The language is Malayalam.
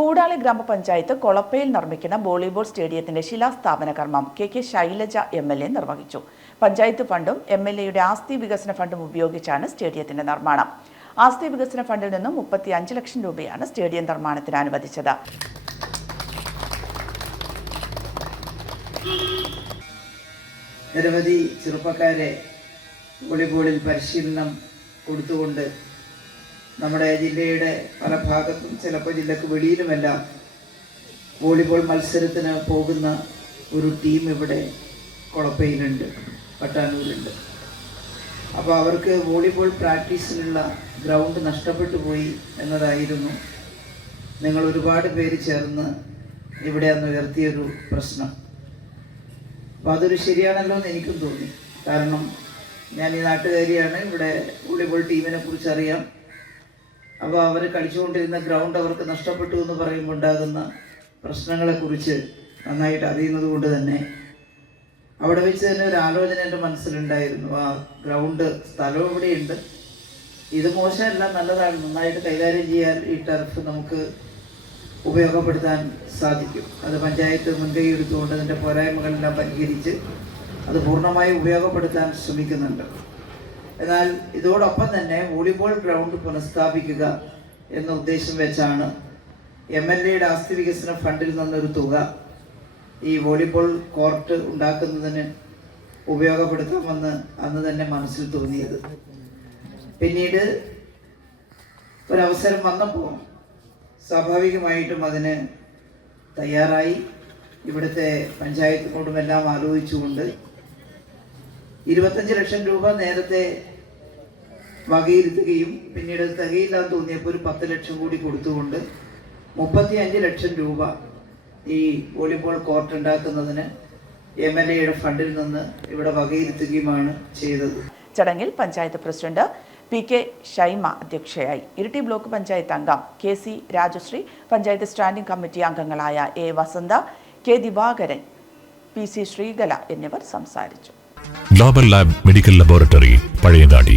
കൂടാളി ഗ്രാമപഞ്ചായത്ത് കൊളപ്പയിൽ നിർമ്മിക്കുന്ന വോളിബോൾ സ്റ്റേഡിയത്തിന്റെ ശിലാസ്ഥാപന കർമ്മം K K Shailaja M L A നിർവഹിച്ചു. പഞ്ചായത്ത് ഫണ്ടും എം എൽ എയുടെ ആസ്തി വികസന ഫണ്ടും ഉപയോഗിച്ചാണ് സ്റ്റേഡിയത്തിന്റെ നിർമ്മാണം. ആസ്തി വികസന ഫണ്ടിൽ നിന്നും മുപ്പത്തി അഞ്ച് ലക്ഷം രൂപയാണ് സ്റ്റേഡിയം നിർമ്മാണത്തിന് അനുവദിച്ചത്. നിരവധി ചെറുപ്പക്കാരെ വോളിബോളിൽ പരിശീലനം കൊടുത്തുകൊണ്ട് നമ്മുടെ ജില്ലയുടെ പല ഭാഗത്തും ചിലപ്പോൾ ജില്ലക്ക് വെളിയിലുമെല്ലാം വോളിബോൾ മത്സരത്തിന് പോകുന്ന ഒരു ടീം ഇവിടെ കുളപ്പയിലുണ്ട് പട്ടാനൂരുണ്ട്. അപ്പോൾ അവർക്ക് വോളിബോൾ പ്രാക്ടീസിനുള്ള ഗ്രൗണ്ട് നഷ്ടപ്പെട്ടു പോയി എന്നതായിരുന്നു. നിങ്ങൾ ഒരുപാട് പേര് ചേർന്ന് ഇവിടെ അന്ന് ഉയർത്തിയൊരു പ്രശ്നം. അപ്പോൾ അതൊരു ശരിയാണല്ലോ എന്ന് എനിക്കും തോന്നി. കാരണം ഞാൻ ഈ നാട്ടുകാരിയാണ് ഇവിടെ വോളിബോൾ ടീമിനെ കുറിച്ച് അറിയാം അപ്പോൾ അവർ കളിച്ചുകൊണ്ടിരുന്ന ഗ്രൗണ്ട് അവർക്ക് നഷ്ടപ്പെട്ടു എന്ന് പറയുമ്പോൾ ഉണ്ടാകുന്ന പ്രശ്നങ്ങളെക്കുറിച്ച് നന്നായിട്ട് അറിയുന്നത് കൊണ്ട് തന്നെ അവിടെ വെച്ച് തന്നെ ഒരു ആലോചന എന്റെ മനസ്സിലുണ്ടായിരുന്നു. ആ ഗ്രൗണ്ട് സ്ഥലം ഇവിടെയുണ്ട്. ഇത് മോശമല്ല നല്ലതാണ്. നന്നായിട്ട് കൈകാര്യം ചെയ്യാൻ ഈ ടർഫ് നമുക്ക് ഉപയോഗപ്പെടുത്താൻ സാധിക്കും. അത് പഞ്ചായത്ത് മുൻകൈ എടുത്തുകൊണ്ട് അതിന്റെ പോരായ്മകളെല്ലാം പരിഹരിച്ച് അത് പൂർണമായി ഉപയോഗപ്പെടുത്താൻ ശ്രമിക്കുന്നുണ്ട്. എന്നാൽ ഇതോടൊപ്പം തന്നെ വോളിബോൾ ഗ്രൗണ്ട് പുനഃസ്ഥാപിക്കുക എന്ന ഉദ്ദേശം വെച്ചാണ് എം എൽ എയുടെ ആസ്തി വികസന ഫണ്ടിൽ നിന്നൊരു തുക ഈ വോളിബോൾ കോർട്ട് ഉണ്ടാക്കുന്നതിന് ഉപയോഗപ്പെടുത്താമെന്ന് അന്ന് തന്നെ മനസ്സിൽ തോന്നിയത്. പിന്നീട് ഒരവസരം വന്നപ്പോൾ സ്വാഭാവികമായിട്ടും അതിന് തയ്യാറായി. ഇവിടുത്തെ പഞ്ചായത്ത് എല്ലാം ആലോചിച്ചുകൊണ്ട് ഇരുപത്തഞ്ച് ലക്ഷം രൂപ നേരത്തെ വകയിരുത്തുകയും പിന്നീട് തികയില്ലാന്ന് തോന്നിയപ്പോൾ ഒരു പത്ത് ലക്ഷം കൂടി കൊടുത്തുകൊണ്ട് മുപ്പത്തി അഞ്ച് ലക്ഷം രൂപ ഈ വോളിബോൾ കോർട്ട് ഉണ്ടാക്കുന്നതിന് എം എൽ എയുടെ ഫണ്ടിൽ നിന്ന് ഇവിടെ വകയിരുത്തുകയുമാണ് ചെയ്തത്. ചടങ്ങിൽ panchayat president P K Shaima അധ്യക്ഷയായി. ഇരിട്ടി ബ്ലോക്ക് പഞ്ചായത്ത് അംഗം K C Rajasree panchayat standing committee അംഗങ്ങളായ A Vasantha K Divakaran P C Sreekala എന്നിവർ സംസാരിച്ചു. Global lab medical laboratory Pazhayangadi